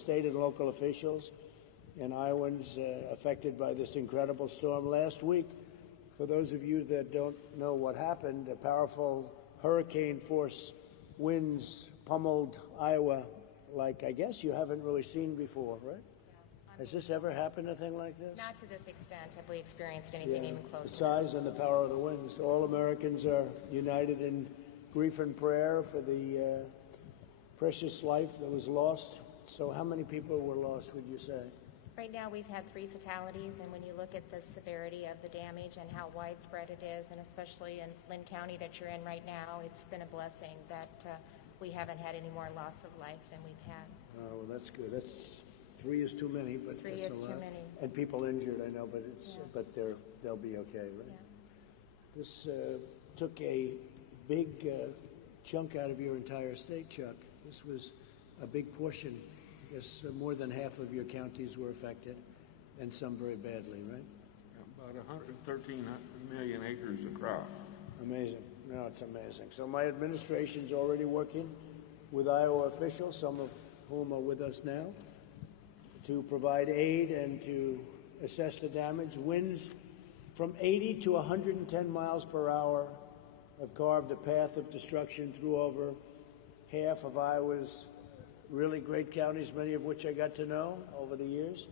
state and local officials and Iowans affected by this incredible storm last week. For those of you that don't know what happened, a powerful hurricane force winds pummeled Iowa like I guess you haven't really seen before, right? Has this ever happened, a thing like this? Not to this extent. Have we experienced anything even close to this? The size and the power of the winds. All Americans are united in grief and prayer for the precious life that was lost. So how many people were lost, would you say? Right now we've had 3 fatalities, and when you look at the severity of the damage and how widespread it is, and especially in Lynn County that you're in right now, it's been a blessing that we haven't had any more loss of life than we've had. Oh, well, that's good. That's 3 is too many, but 3 that's is a lot. Too many. And people injured, I know, but but they'll be okay, right? Yeah. This took a big chunk out of your entire state, Chuck. This was a big portion. I guess more than half of your counties were affected, and some very badly, right? About 113 million acres of crop. Amazing. No, it's amazing. So my administration's already working with Iowa officials, some of whom are with us now, to provide aid and to assess the damage. Winds from 80 to 110 miles per hour have carved a path of destruction through over half of Iowa's really great counties, many of which I got to know over the years.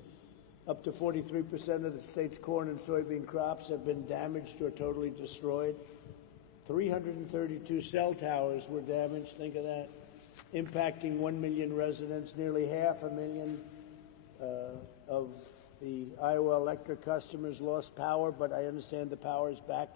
Up to 43% of the state's corn and soybean crops have been damaged or totally destroyed. 332 cell towers were damaged, think of that, impacting 1 million residents. Nearly 500,000 of the Iowa electric customers lost power, but I understand the power is back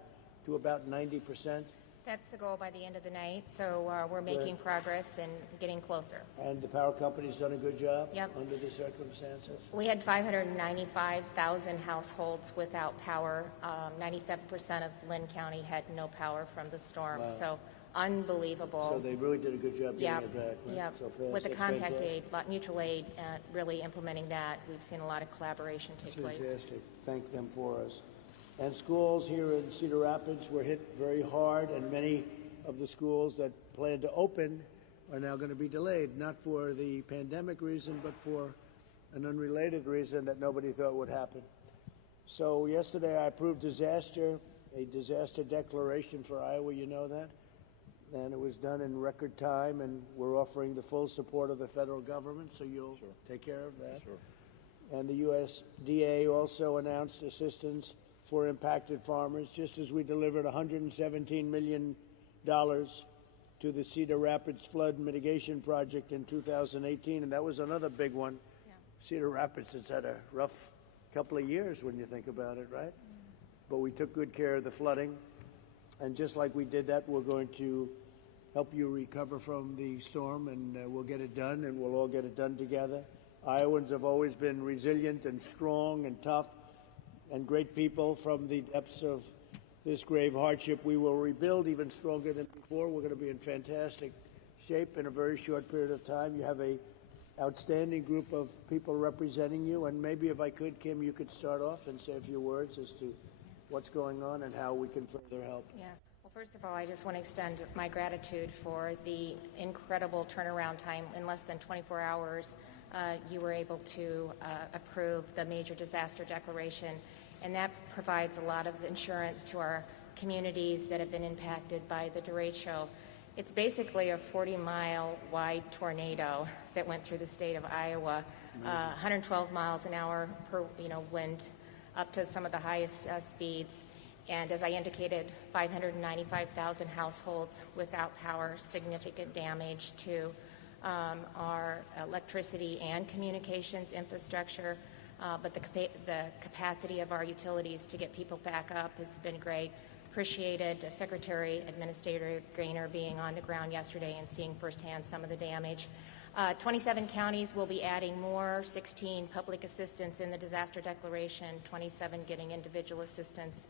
to about 90%. That's the goal by the end of the night, so we're making progress and getting closer. And the power company's done a good job Yep. under the circumstances? We had 595,000 households without power. 97% of Lynn County had no power from the storm, Wow. So unbelievable. So they really did a good job getting it back, right? Yep. So fast. With the That's compact fantastic. aid, mutual aid, really implementing that, we've seen a lot of collaboration take That's place. fantastic. Thank them for us. And schools here in Cedar Rapids were hit very hard, and many of the schools that plan to open are now going to be delayed, not for the pandemic reason, but for an unrelated reason that nobody thought would happen. So yesterday I approved a disaster declaration for Iowa, you know that? And it was done in record time, and we're offering the full support of the federal government, so you'll take care of that. Sure. And the USDA also announced assistance for impacted farmers, just as we delivered $117 million to the Cedar Rapids Flood Mitigation Project in 2018, and that was another big one. Yeah. Cedar Rapids has had a rough couple of years when you think about it, right? But we took good care of the flooding, and just like we did that, we're going to help you recover from the storm, and we'll get it done, and we'll all get it done together. Iowans have always been resilient and strong and tough and great people. From the depths of this grave hardship, we will rebuild even stronger than before. We're going to be in fantastic shape in a very short period of time. You have a outstanding group of people representing you, and maybe if I could, Kim, you could start off and say a few words as to what's going on and how we can further help. Yeah. Well, first of all, I just want to extend my gratitude for the incredible turnaround time. In less than 24 hours, you were able to approve the major disaster declaration, and that provides a lot of insurance to our communities that have been impacted by the derecho. It's basically a 40-mile wide tornado that went through the state of Iowa, 112 miles an hour per wind, up to some of the highest speeds. And as I indicated, 595,000 households without power, significant damage to our electricity and communications infrastructure. But the capacity of our utilities to get people back up has been great. Appreciated Secretary Administrator Gaynor being on the ground yesterday and seeing firsthand some of the damage. 27 counties will be adding more, 16 public assistance in the disaster declaration, 27 getting individual assistance,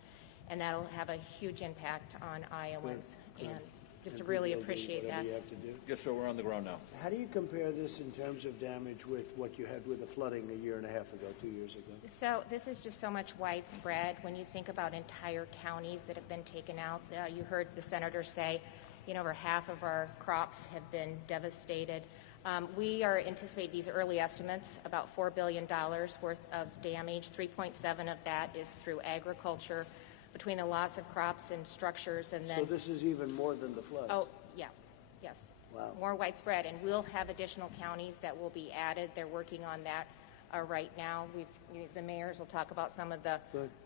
and that'll have a huge impact on Iowans. Good. And just to really appreciate that. You have to do. Yes, sir, we're on the ground now. How do you compare this in terms of damage with what you had with the flooding a year and a half ago, 2 years ago? So this is just so much widespread. When you think about entire counties that have been taken out, you heard the senator say, over half of our crops have been devastated. We are anticipating these early estimates, about $4 billion worth of damage. 3.7 of that is through agriculture, between the loss of crops and structures, and then... So this is even more than the floods? Oh, yeah, yes. Wow. More widespread, and we'll have additional counties that will be added. They're working on that right now. The mayors will talk about some of the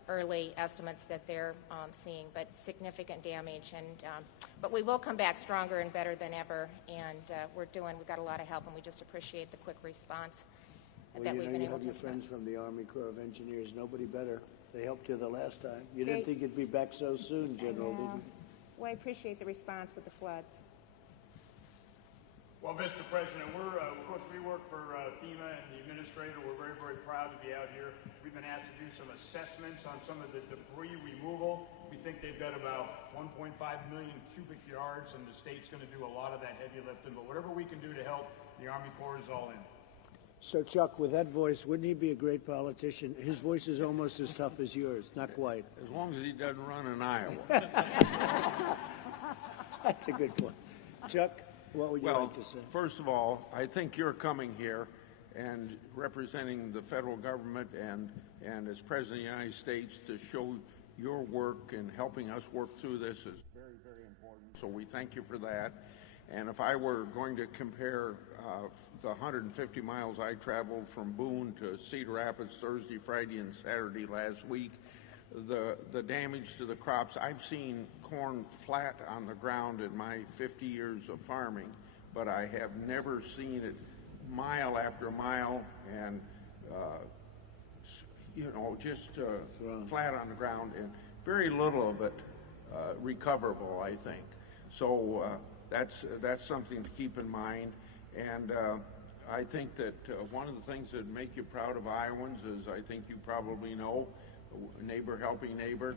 early estimates that they're seeing, but significant damage. But we will come back stronger and better than ever, and we've got a lot of help, and we just appreciate the quick response that we've been able to. You have your friends from the Army Corps of Engineers. Nobody better. They helped you the last time. You didn't think you'd be back so soon, General, did you? Well, I appreciate the response with the floods. Well, Mr. President, of course, we work for FEMA and the administrator. We're very, very proud to be out here. We've been asked to do some assessments on some of the debris removal. We think they've got about 1.5 million cubic yards, and the state's going to do a lot of that heavy lifting. But whatever we can do to help, the Army Corps is all in. So, Chuck, with that voice, wouldn't he be a great politician? His voice is almost as tough as yours. Not quite. As long as he doesn't run in Iowa. That's a good point. Chuck, what would you like to say? First of all, I think you're coming here and representing the federal government and as President of the United States to show your work and helping us work through this is very, very important. So we thank you for that. And if I were going to compare the 150 miles I traveled from Boone to Cedar Rapids Thursday, Friday, and Saturday last week, the damage to the crops, I've seen corn flat on the ground in my 50 years of farming, but I have never seen it mile after mile and, just flat on the ground, and very little of it recoverable, I think. So that's something to keep in mind. And I think that one of the things that make you proud of Iowans is, I think you probably know, neighbor helping neighbor,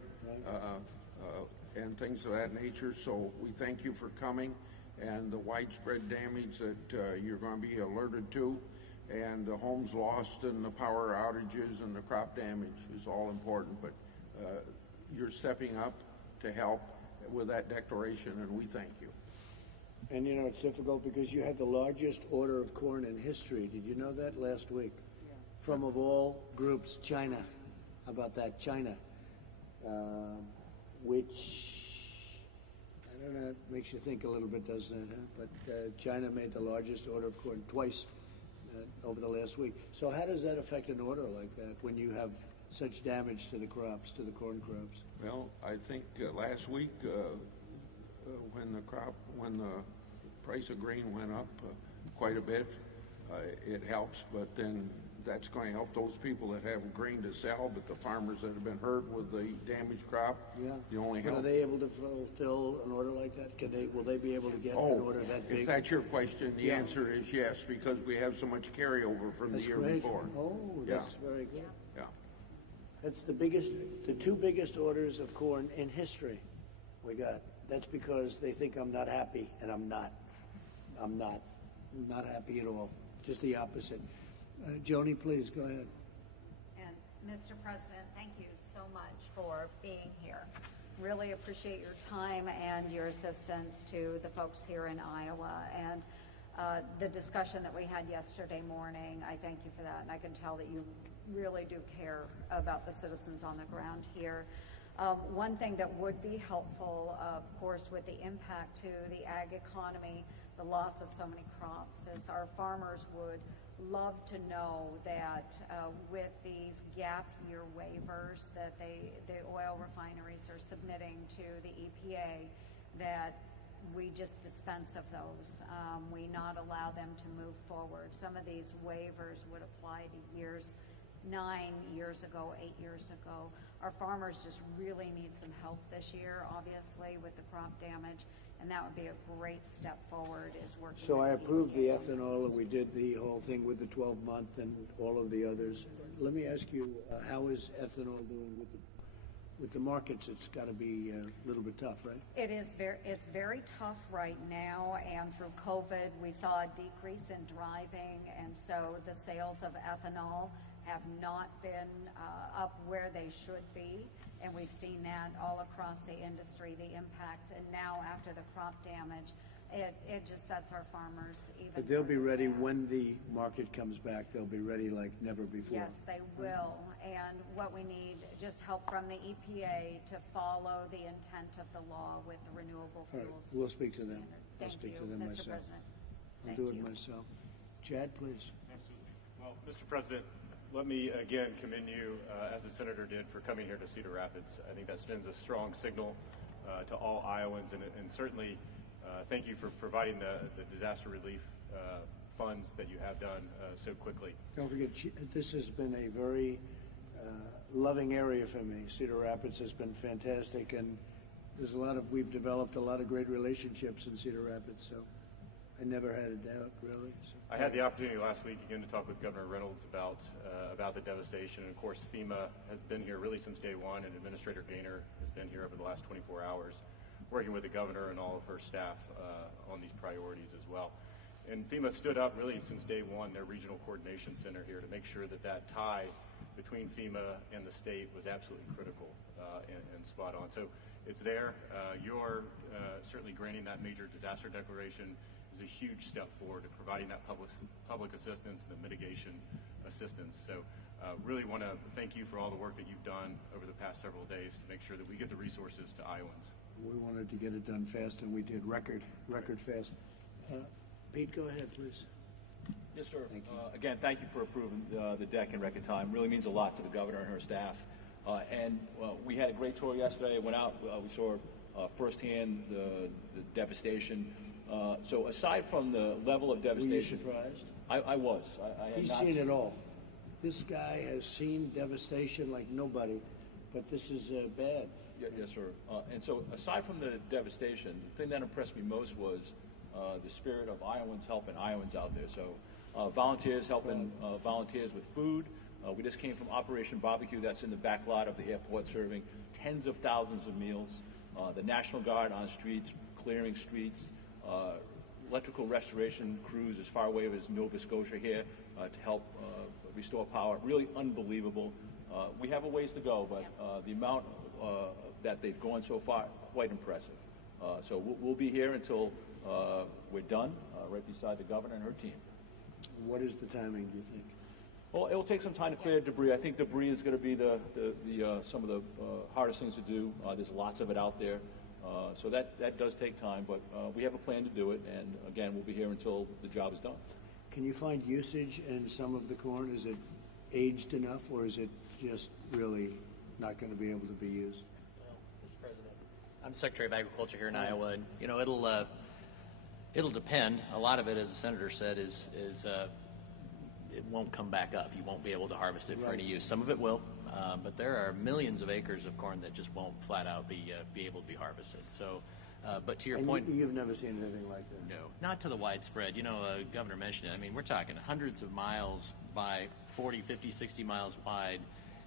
and things of that nature. So we thank you for coming, and the widespread damage that you're going to be alerted to, and the homes lost and the power outages and the crop damage is all important. But you're stepping up to help with that declaration, and we thank you. And it's difficult because you had the largest order of corn in history. Did you know that last week? Yeah. From of all groups, China. How about that? China, which, I don't know, makes you think a little bit, doesn't it? Huh? But China made the largest order of corn twice over the last week. So how does that affect an order like that when you have such damage to the crops, to the corn crops? Well, I think last week when the price of grain went up quite a bit, it helps, but then that's going to help those people that have grain to sell, but the farmers that have been hurt with the damaged crop, you only help. Are they able to fulfill an order like that? Will they be able to get an order that big? If that's your question, the answer is yes, because we have so much carryover from the year before. Oh, that's very good. Yeah. That's the two biggest orders of corn in history we got. That's because they think I'm not happy, and I'm not. I'm not happy at all. Just the opposite. Joni, please, go ahead. And Mr. President, thank you so much for being here. Really appreciate your time and your assistance to the folks here in Iowa. And the discussion that we had yesterday morning, I thank you for that. And I can tell that you really do care about the citizens on the ground here. One thing that would be helpful, of course, with the impact to the ag economy, the loss of so many crops, is our farmers would love to know that with these gap year waivers that the oil refineries are submitting to the EPA, that we just dispense of those. We not allow them to move forward. Some of these waivers would apply to years 9 years ago, 8 years ago. Our farmers just really need some help this year, obviously, with the crop damage, and that would be a great step forward, is working. So I approved the EPA ethanol, and we did the whole thing with the 12-month and all of the others. Let me ask you, how is ethanol doing with the markets? It's got to be a little bit tough, right? It's very tough right now, and through COVID, we saw a decrease in driving, and so the sales of ethanol have not been up where they should be, and we've seen that all across the industry, the impact. And now after the crop damage, it just sets our farmers even. But they'll be further ready down. when the market comes back. They'll be ready like never before. Yes, they will. And what we need, just help from the EPA to follow the intent of the law with the renewable All right, fuels. we'll speak to them. standard. I'll Thank speak you, to them Mr. myself. President. I'll Thank do it you. myself. Chad, please. Absolutely. Well, Mr. President, let me again commend you, as the senator did, for coming here to Cedar Rapids. I think that sends a strong signal to all Iowans, and certainly thank you for providing the disaster relief funds that you have done so quickly. Don't forget, this has been a very loving area for me. Cedar Rapids has been fantastic, and we've developed a lot of great relationships in Cedar Rapids, so I never had a doubt, really. So, I had the opportunity last week again to talk with Governor Reynolds about the devastation. And of course, FEMA has been here really since day one, and Administrator Gaynor has been here over the last 24 hours, working with the governor and all of her staff on these priorities as well. And FEMA stood up really since day one, their regional coordination center here, to make sure that tie between FEMA and the state was absolutely critical and spot on. So it's there. You're certainly granting that major disaster declaration is a huge step forward in providing that public assistance and the mitigation assistance. So really want to thank you for all the work that you've done over the past several days to make sure that we get the resources to Iowans. we wanted to get it done fast, and we did record fast. Pete, go ahead, please. Yes, sir. Thank you. Again, thank you for approving the deck in record time. Really means a lot to the governor and her staff. We had a great tour yesterday. Went out. We saw firsthand the devastation. So aside from the level of Were you devastation, surprised? I was. I had He's not seen it all. This guy has seen devastation like nobody, but this is bad. Yes, sir. And so aside from the devastation, the thing that impressed me most was the spirit of Iowans helping Iowans out there. So volunteers helping volunteers with food. We just came from Operation Barbecue, that's in the back lot of the airport, serving tens of thousands of meals. The National Guard on streets, clearing streets. Electrical restoration crews as far away as Nova Scotia here to help restore power. Really unbelievable. We have a ways to go, but the amount that they've gone so far, quite impressive. So we'll be here until we're done, right beside the governor and her team. What is the timing, do you think? Well, it will take some time to clear debris. I think debris is going to be some of the hardest things to do. There's lots of it out there. So that does take time, but we have a plan to do it, and again, we'll be here until the job is done. Can you find usage in some of the corn? Is it aged enough, or is it just really not going to be able to be used? Well, Mr. President, I'm Secretary of Agriculture here in Iowa, and it'll depend. A lot of it, as the senator said, is it won't come back up. You won't be able to harvest it for any use. Some of it will, but there are millions of acres of corn that just won't flat out be able to be harvested. So, but to your point, You've never seen anything like that. no, not to the widespread. Governor mentioned it. I mean, we're talking hundreds of miles by 40, 50, 60 miles wide.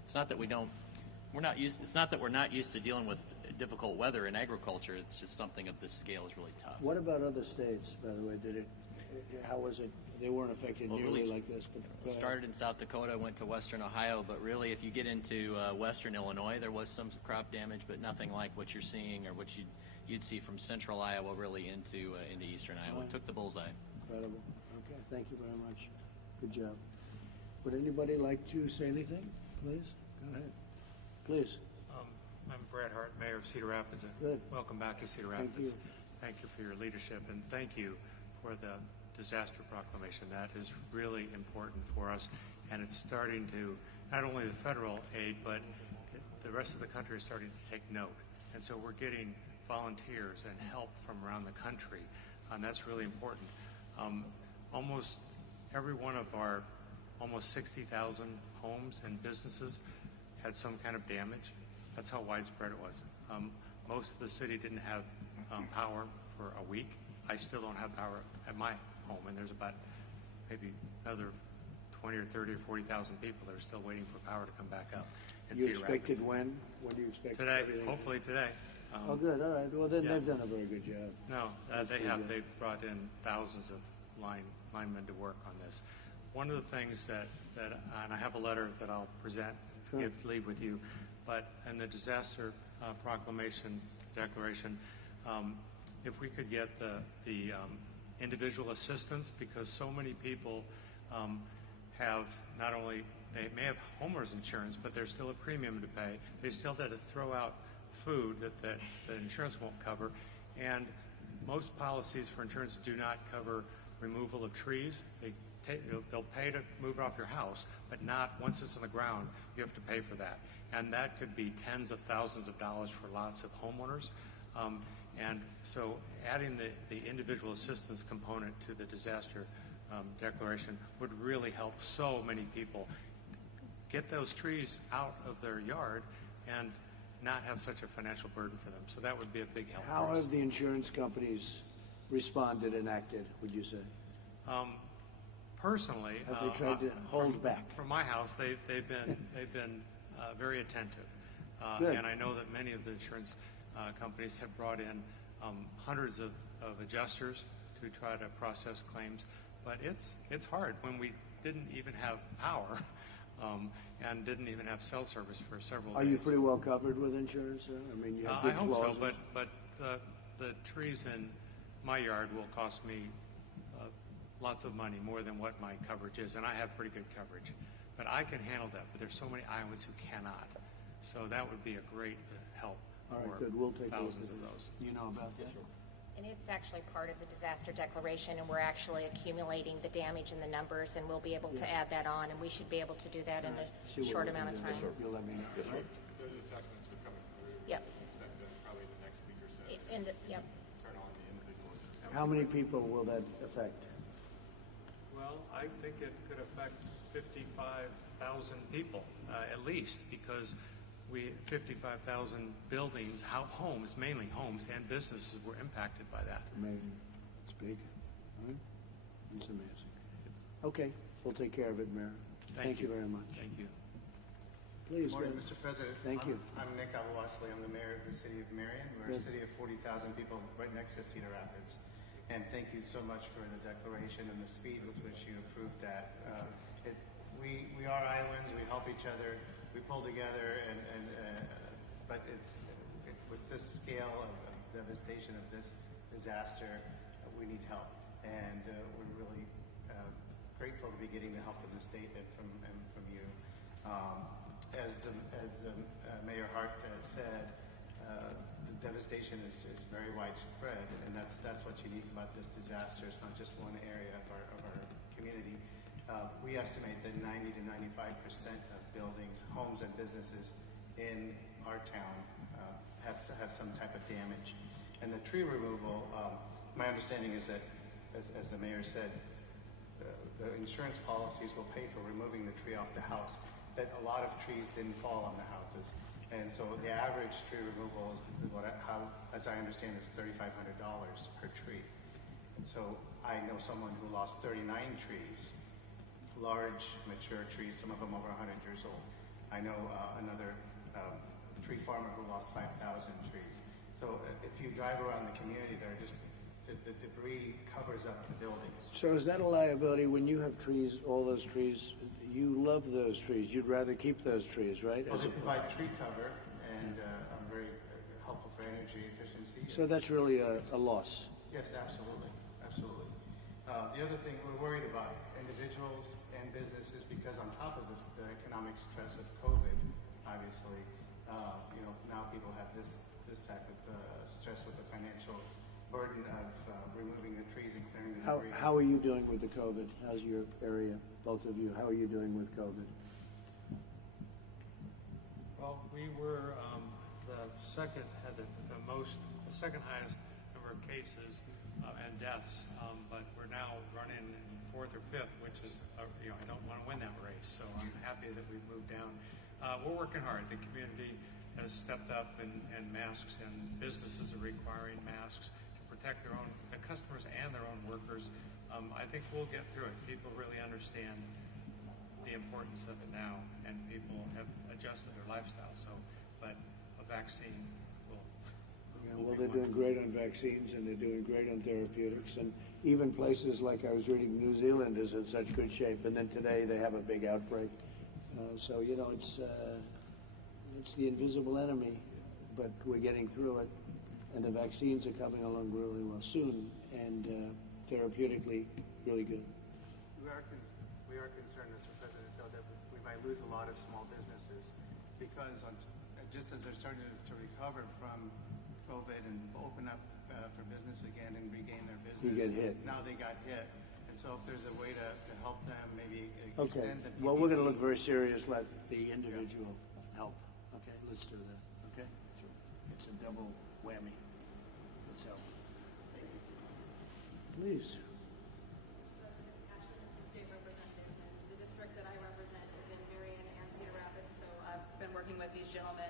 It's not that it's not that we're not used to dealing with difficult weather in agriculture. It's just something of this scale is really tough. What about other states, by the way? How was it? They weren't affected nearly like this. But It started in South Dakota, went to western Ohio, but really if you get into western Illinois, there was some crop damage, but nothing like what you're seeing or what you'd see from central Iowa really into eastern Iowa. It took the bullseye. Incredible. Okay, thank you very much. Good job. Would anybody like to say anything? Please, go ahead. Please. I'm Brad Hart, Mayor of Cedar Rapids. Good. Welcome back to Cedar Thank Rapids. you. Thank you for your leadership, and thank you for the disaster proclamation. That is really important for us, and it's starting to, not only the federal aid, but the rest of the country is starting to take note. And so we're getting volunteers and help from around the country, and that's really important. Almost every one of our almost 60,000 homes and businesses had some kind of damage. That's how widespread it was. Most of the city didn't have power for a week. I still don't have power at my home, and there's about maybe another 20 or 30 or 40,000 people that are still waiting for power to come back up in You Cedar expected Rapids. when? When do you expect Today, everything? hopefully today. Oh, good. All right. Well, then yeah. they've done a very good job. No, That's they pretty have. good. They've brought in thousands of linemen to work on this. One of the things that and I have a letter that I'll present, Sure. leave with you, but in the disaster proclamation declaration, if we could get the individual assistance, because so many people have not only, they may have homeowners insurance, but there's still a premium to pay. They still have to throw out food that the insurance won't cover. And most policies for insurance do not cover removal of trees. They'll pay to move it off your house, but not once it's on the ground. You have to pay for that, and that could be tens of thousands of dollars for lots of homeowners. And so, adding the individual assistance component to the disaster declaration would really help so many people get those trees out of their yard and not have such a financial burden for them. So that would be a big help How for us. have the insurance companies responded and acted, would you say? Personally, Have they tried to hold back? From my house, they've been very attentive, Good. and I know that many of the insurance companies have brought in hundreds of adjusters to try to process claims. But it's hard when we didn't even have power and didn't even have cell service for several days. Are you pretty well covered with insurance, sir? I mean, you have I good hope so, clauses? but the trees in my yard will cost me lots of money, more than what my coverage is, and I have pretty good coverage. But I can handle that, but there's so many Iowans who cannot. So that would be a great help All right, for good. We'll take a look thousands at of it. those. You know about that? And it's actually part of the disaster declaration, and we're actually accumulating the damage and the numbers, and we'll be able to add that on, and we should be able to do that in See a what short we can amount of do. time. You'll let me know. Yes, sir. Those assessments are coming through. Yep. Expect them probably the next week or so. Yep. Turn on the individual assistance. How many people will that affect? Well, I think it could affect 55,000 people, at least, because 55,000 buildings, homes, mainly homes, and businesses were impacted by that. Amazing. It's big. All right? It's amazing. Okay, we'll take care of it, Mayor. Thank you very much. Thank you. Please, Good go morning, ahead. Mr. President. Thank you. I'm Nick Abawasley. I'm the mayor of the city of Marion. We're a Good. city of 40,000 people right next to Cedar Rapids. And thank you so much for the declaration and the speed with which you approved that. We are Iowans. We help each other. We pull together, but with this scale of devastation of this disaster, we need help. And we're really grateful to be getting the help from the state and from you. As the Mayor Hart said, the devastation is very widespread, and that's what's unique about this disaster. It's not just one area of our community. We estimate that 90 to 95% of buildings, homes, and businesses in our town have some type of damage. And the tree removal, my understanding is that, as the mayor said, the insurance policies will pay for removing the tree off the house, but a lot of trees didn't fall on the houses. And so the average tree removal is, as I understand, is $3,500 per tree. And so I know someone who lost 39 trees, large, mature trees, some of them over 100 years old. I know another tree farmer who lost 5,000 trees. So if you drive around the community, the debris covers up the buildings. So is that a liability when you have trees, all those trees? You love those trees. You'd rather keep those trees, right? Well, they provide tree cover and are very helpful for energy efficiency. So that's really a loss. Yes, absolutely, absolutely. The other thing, we're worried about individuals and businesses because on top of this, the economic stress of COVID, obviously, now people have this type of stress with the financial burden of removing the trees and clearing the debris. How are you doing with the COVID? How's your area, both of you? How are you doing with COVID? Well, we were the second highest number of cases and deaths, but we're now running in fourth or fifth, which is, I don't want to win that race, so I'm happy that we've moved down. We're working hard. The community has stepped up, and masks, and businesses are requiring masks to protect their own customers and their own workers. I think we'll get through it. People really understand the importance of it now, and people have adjusted their lifestyle. But a vaccine will. Yeah, well, they're doing great on vaccines, and they're doing great on therapeutics, and even places like I was reading, New Zealand is in such good shape, and then today they have a big outbreak. So it's the invisible enemy, but we're getting through it. And the vaccines are coming along really well soon, and therapeutically really good. We are concerned, Mr. President, though, that we might lose a lot of small businesses because just as they're starting to recover from COVID and open up for business again and regain their business, You get hit. now they got hit. And so if there's a way to help them, maybe Okay. extend the PPP. Well, we're going to look very serious. Let the individual help. Okay, let's do that. Okay. It's a double whammy. Let's help. Please. State representative. The district that I represent is in Marion and Cedar Rapids, so I've been working with these gentlemen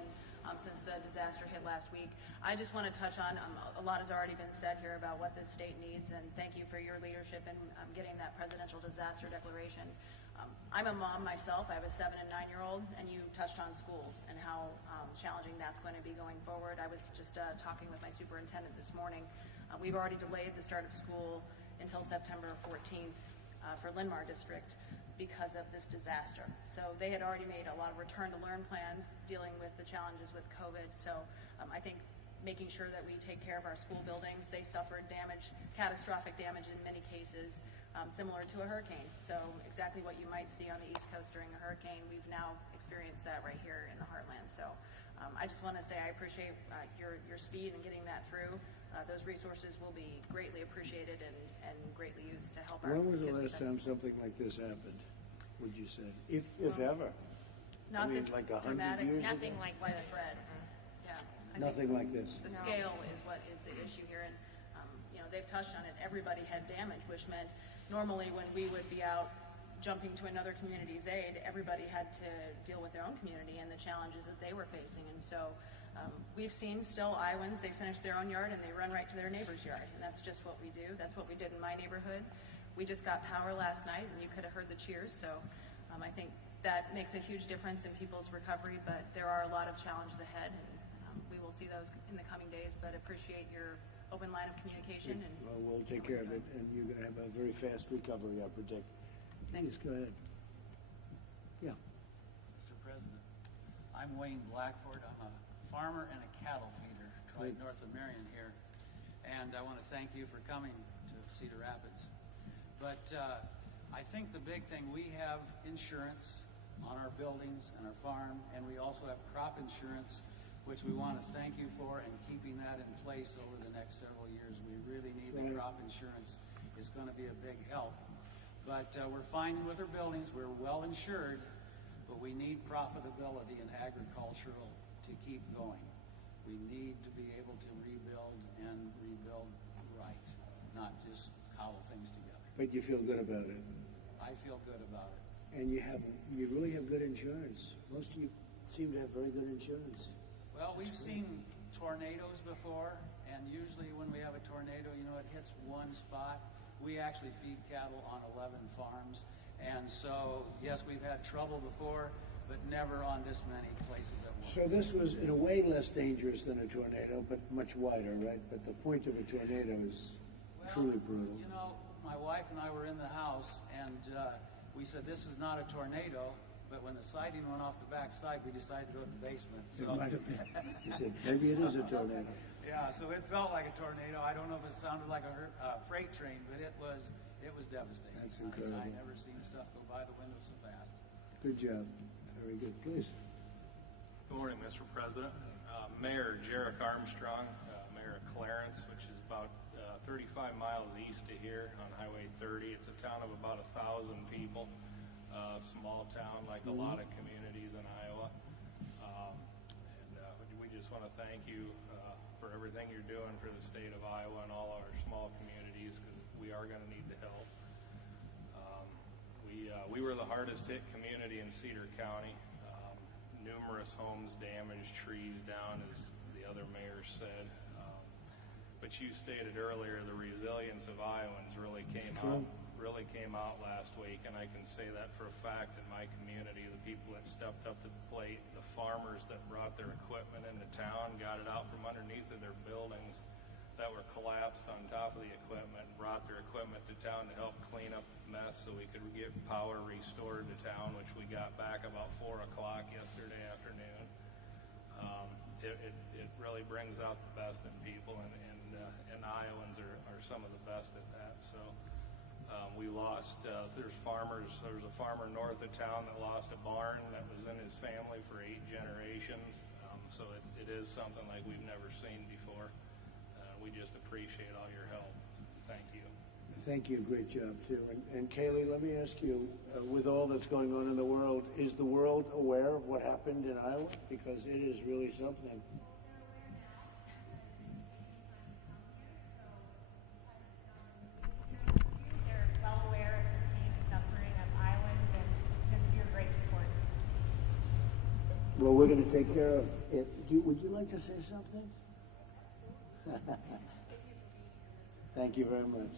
since the disaster hit last week. I just want to touch on, a lot has already been said here about what this state needs, and thank you for your leadership in getting that presidential disaster declaration. I'm a mom myself. I have a 7 and 9-year-old, and you touched on schools and how challenging that's going to be going forward. I was just talking with my superintendent this morning. We've already delayed the start of school until September 14th for Linn-Mar District because of this disaster. So they had already made a lot of return to learn plans dealing with the challenges with COVID. So I think making sure that we take care of our school buildings. They suffered damage, catastrophic damage in many cases, similar to a hurricane. So exactly what you might see on the East Coast during a hurricane, we've now experienced that right here in the heartland. So I just want to say I appreciate your speed in getting that through. Those resources will be greatly appreciated and greatly used to help our When was the kids last time affected. something like this happened, would you say? If ever? Not I mean, this like 100 dramatic, years ago? Nothing like this. widespread. Yeah. I think Nothing like this. The scale is what is the issue here, and they've touched on it. Everybody had damage, which meant normally when we would be out jumping to another community's aid, everybody had to deal with their own community and the challenges that they were facing. And so we've seen still Iowans, they finish their own yard and they run right to their neighbor's yard, and that's just what we do. That's what we did in my neighborhood. We just got power last night, and you could have heard the cheers. So I think that makes a huge difference in people's recovery, but there are a lot of challenges ahead, and we will see those in the coming days, but appreciate your open line of communication. And Well, we'll take care of it, and you're going to have a very fast recovery, I predict. Please, go ahead. Yeah. Mr. President, I'm Wayne Blackford. I'm a farmer and a cattle feeder right north of Marion here, and I want to thank you for coming to Cedar Rapids. But I think the big thing, we have insurance on our buildings and our farm, and we also have crop insurance, which we want to thank you for, and keeping that in place over the next several years. We really need the crop insurance. It's going to be a big help. But we're fine with our buildings. We're well insured, but we need profitability in agricultural to keep going. We need to be able to rebuild and rebuild right, not just cobble things together. But you feel good about it. I feel good about it. And you really have good insurance. Most of you seem to have very good insurance. Well, we've seen tornadoes before, and usually when we have a tornado, it hits one spot. We actually feed cattle on 11 farms, and so, yes, we've had trouble before, but never on this many places at once. So this was, in a way, less dangerous than a tornado, but much wider, right? But the point of a tornado is truly brutal. My wife and I were in the house, and we said, this is not a tornado, but when the siding went off the back side, we decided to go to the basement. It might have been. You said, maybe it is a tornado. Yeah, so it felt like a tornado. I don't know if it sounded like a freight train, but it was devastating. That's incredible. I never seen stuff go by the window so fast. Good job. Very good. Please. Good morning, Mr. President. Mayor Jarek Armstrong, Mayor of Clarence, which is about 35 miles east of here on Highway 30. It's a town of about 1,000 people. Small town like a lot of communities in Iowa. We just want to thank you for everything you're doing for the state of Iowa and all our small communities, because we are going to need the help. We were the hardest hit community in Cedar County. Numerous homes damaged, trees down, as the other mayor said. But you stated earlier the resilience of Iowans really came out last week, and I can say that for a fact in my community. The people that stepped up to the plate, the farmers that brought their equipment into town, got it out from underneath of their buildings that were collapsed on top of the equipment, and brought their equipment to town to help clean up the mess so we could get power restored to town, which we got back about 4 o'clock yesterday afternoon. it really brings out the best in people, and Iowans are some of the best at that. So we lost, there's a farmer north of town that lost a barn that was in his family for 8 generations. So it is something like we've never seen before. We just appreciate all your help. Thank you. Thank you. Great job, too. And Kaylee, let me ask you, with all that's going on in the world, is the world aware of what happened in Iowa? Because it is really something. They're well aware of the pain and suffering of Iowans and because of your great support. Well, we're going to take care of it. Would you like to say something? Thank you very much.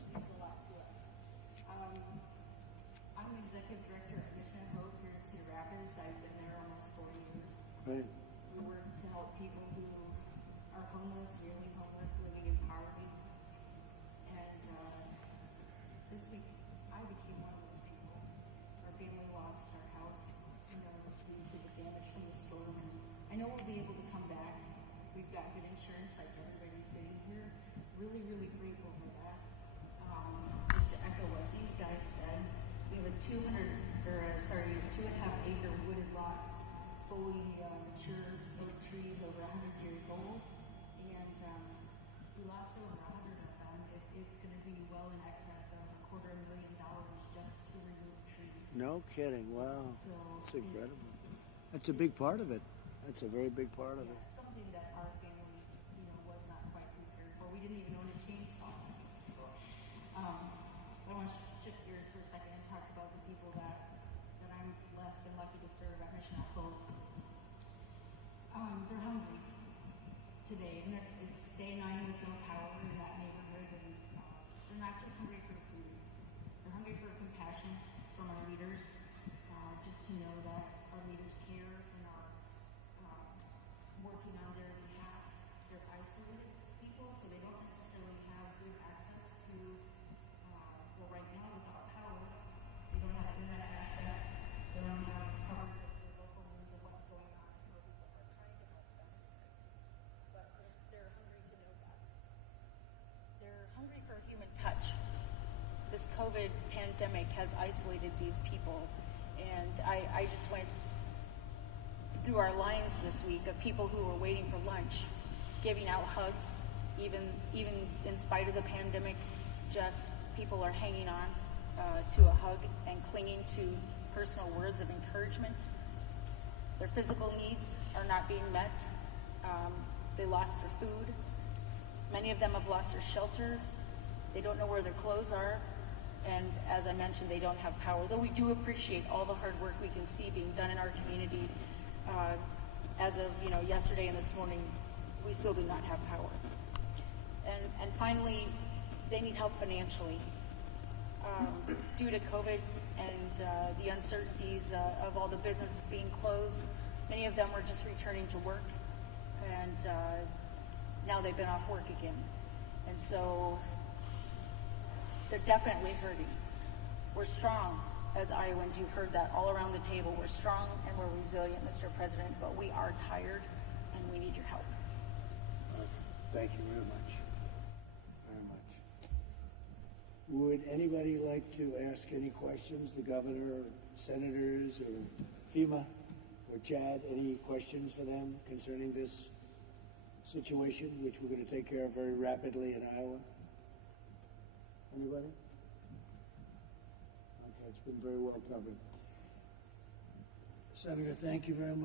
I'm executive director at Mission of Hope here in Cedar Rapids. I've been there almost 4 years. Right. We work to help people who are homeless, nearly homeless, living in poverty. And this week, I became one of those people. Our family lost our house, due to the damage from the storm. And I know we'll be able to come back. We've got good insurance, like everybody sitting here. Really, really grateful for that. Just to echo what these guys said, we have a 2.5 acre wooded lot, fully mature oak trees over 100 years old, and we lost over 100 of them. It's going to be well in excess of $250,000 just to remove trees. No kidding. Wow. So That's incredible. That's a big part of it. That's a very big part of it. It's something that our family, was not quite prepared for. We didn't even own a chainsaw. So, I want to shift gears for a second and talk about the people that I'm blessed and lucky to serve at Mission of Hope. They're hungry today, and it's day 9 with no power in that neighborhood, and they're not just hungry for food. They're hungry for compassion from our leaders, just to know that our leaders care and are working on their behalf. They're isolated people, so they don't necessarily have good access to, right now without power, they don't have internet access, they don't have coverage of the local news of what's going on. People are trying to help them, but they're hungry to know that. They're hungry for human touch. This COVID pandemic has isolated these people, and I just went through our lines this week of people who were waiting for lunch, giving out hugs, even in spite of the pandemic. Just people are hanging on to a hug and clinging to personal words of encouragement. Their physical needs are not being met. They lost their food. Many of them have lost their shelter. They don't know where their clothes are. And as I mentioned, they don't have power. Though we do appreciate all the hard work we can see being done in our community. As of yesterday and this morning, we still do not have power. And finally, they need help financially. Due to COVID and the uncertainties of all the businesses being closed, many of them were just returning to work, and now they've been off work again. And so they're definitely hurting. We're strong as Iowans. You've heard that all around the table. We're strong and we're resilient, Mr. President, but we are tired and we need your help. Thank you very much. Very much. Would anybody like to ask any questions? The governor, or senators, or FEMA, or Chad, any questions for them concerning this situation, which we're going to take care of very rapidly in Iowa? Anybody? Okay, it's been very well covered. Senator, thank you very much.